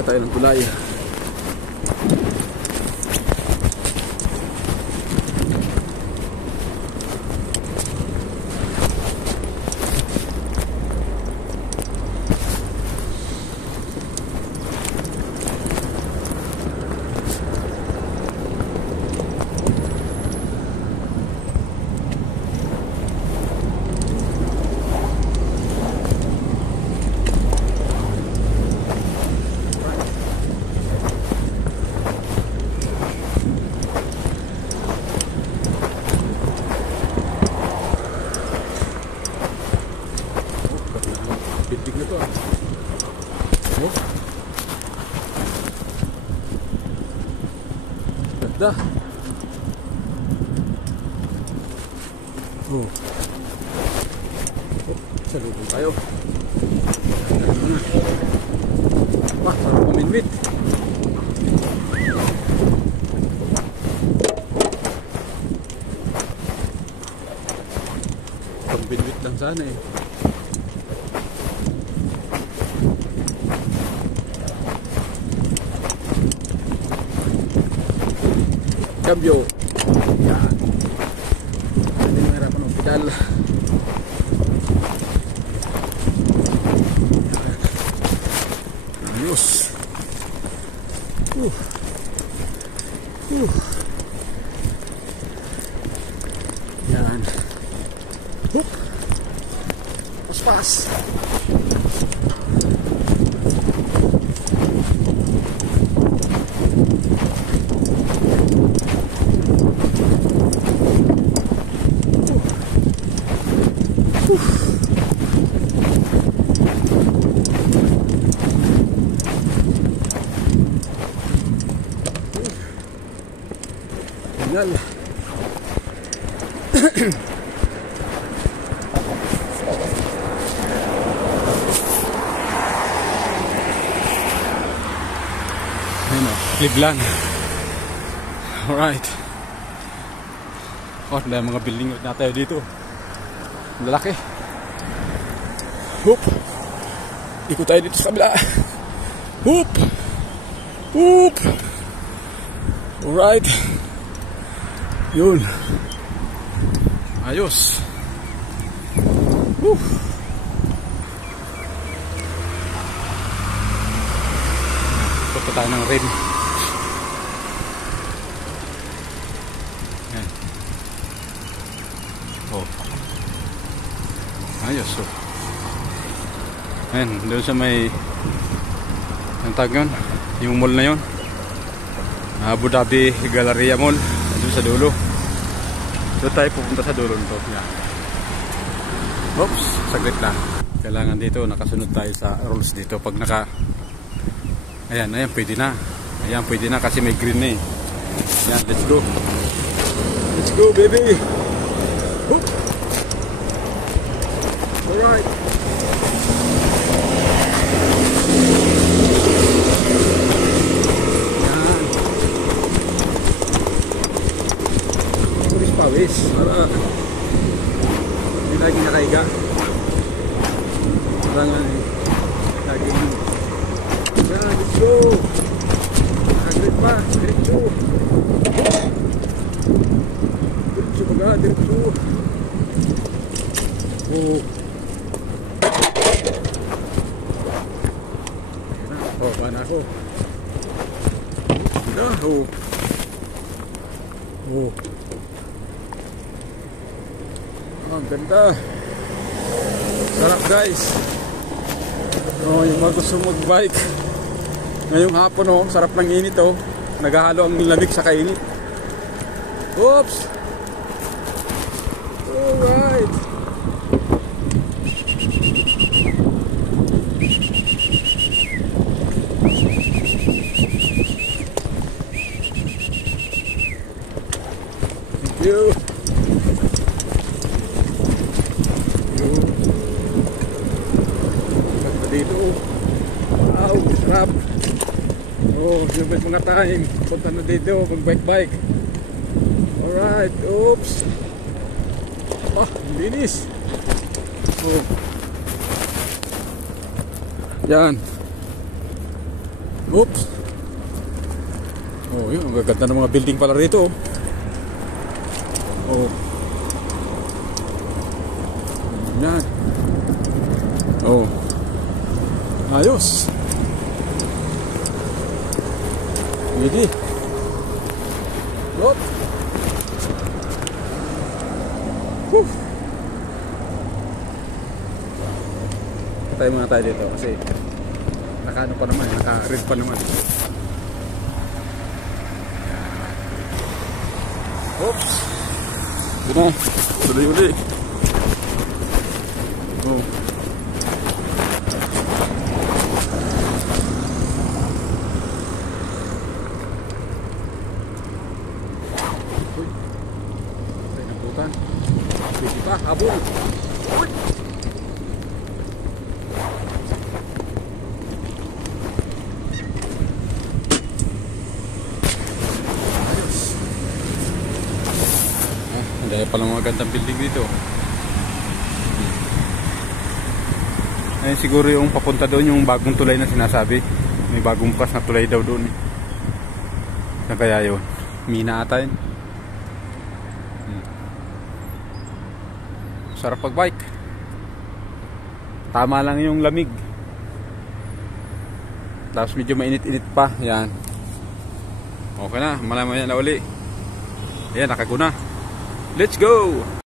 Akyat tayo ng tulay. Bitig na to ah. Oh. Ganda. Oh. Salubong tayo. Wah, parang kuminwit. Pambinwit lang sana eh. Cambio. Yan. Hindi mahirapan ng pedal. Ayos. Yan. Hoop. Pas-pas. Tinggal. Ayun o, Cleveland. Alright. Oh, dahil mga building na tayo dito. Lalaki. Hoop. Ikot tayo dito sa kabila. Hoop. Hoop. Alright. Yun. Ayos. Punta tayo ng rim. Ayan. Oh. Ayos. Oh. Ayan. Doon sa may ang tag yun. Yung mall na yun. Abu Dhabi Galleria Mall. Doon sa dulo. Doon tayo pupunta sa dulo nito. Yan. Oops, saglit lang. Kailangan dito, nakasunod tayo sa rules dito. Pag naka... Ayan, ayan, pwede na. Ayan, pwede na kasi may green na eh. Ayan, let's go. Let's go, baby. Oop. Alright. Pawis para hindi lagi nakaiga. Parang lagi let's go. Agrit pa, diretso. Diretso baga, diretso. Oh. Oh, paano ako? Oh. Oh. Ang ganda. Sarap guys. Oh, yung mga gusto mag-bike ngayong hapon oh, sarap ng init oh. Naghahalo ang lamig sa kainit. Oops. Alright. Thank you. Dito. Wow, sarap. Oh, yung mga time. Punta na dito, mag-bike. Alright, oops. Ah, linis. Oh. Yan. Oops. Oh, yun. Ang gaganda ng mga building pala rito. Oh. Yan. Oh. Ayos. Pwede. Op. Patay muna tayo dito kasi naka-ano pa naman, naka-red pa naman. Oops. Ito na. Uli. Oh. Uy. Patay ng butan. Pwede pa, habol. Uy. Dahil palang mga gandang building dito. Ayun siguro yung papunta doon, yung bagong tulay na sinasabi. May bagong pas na tulay daw doon. Na kaya yun, Mina ata yun. Sarap pag bike. Tama lang yung lamig. Tapos medyo mainit-init pa. Yan. Okay na, malamaya na uli. Ayan, nakaguna. Let's go!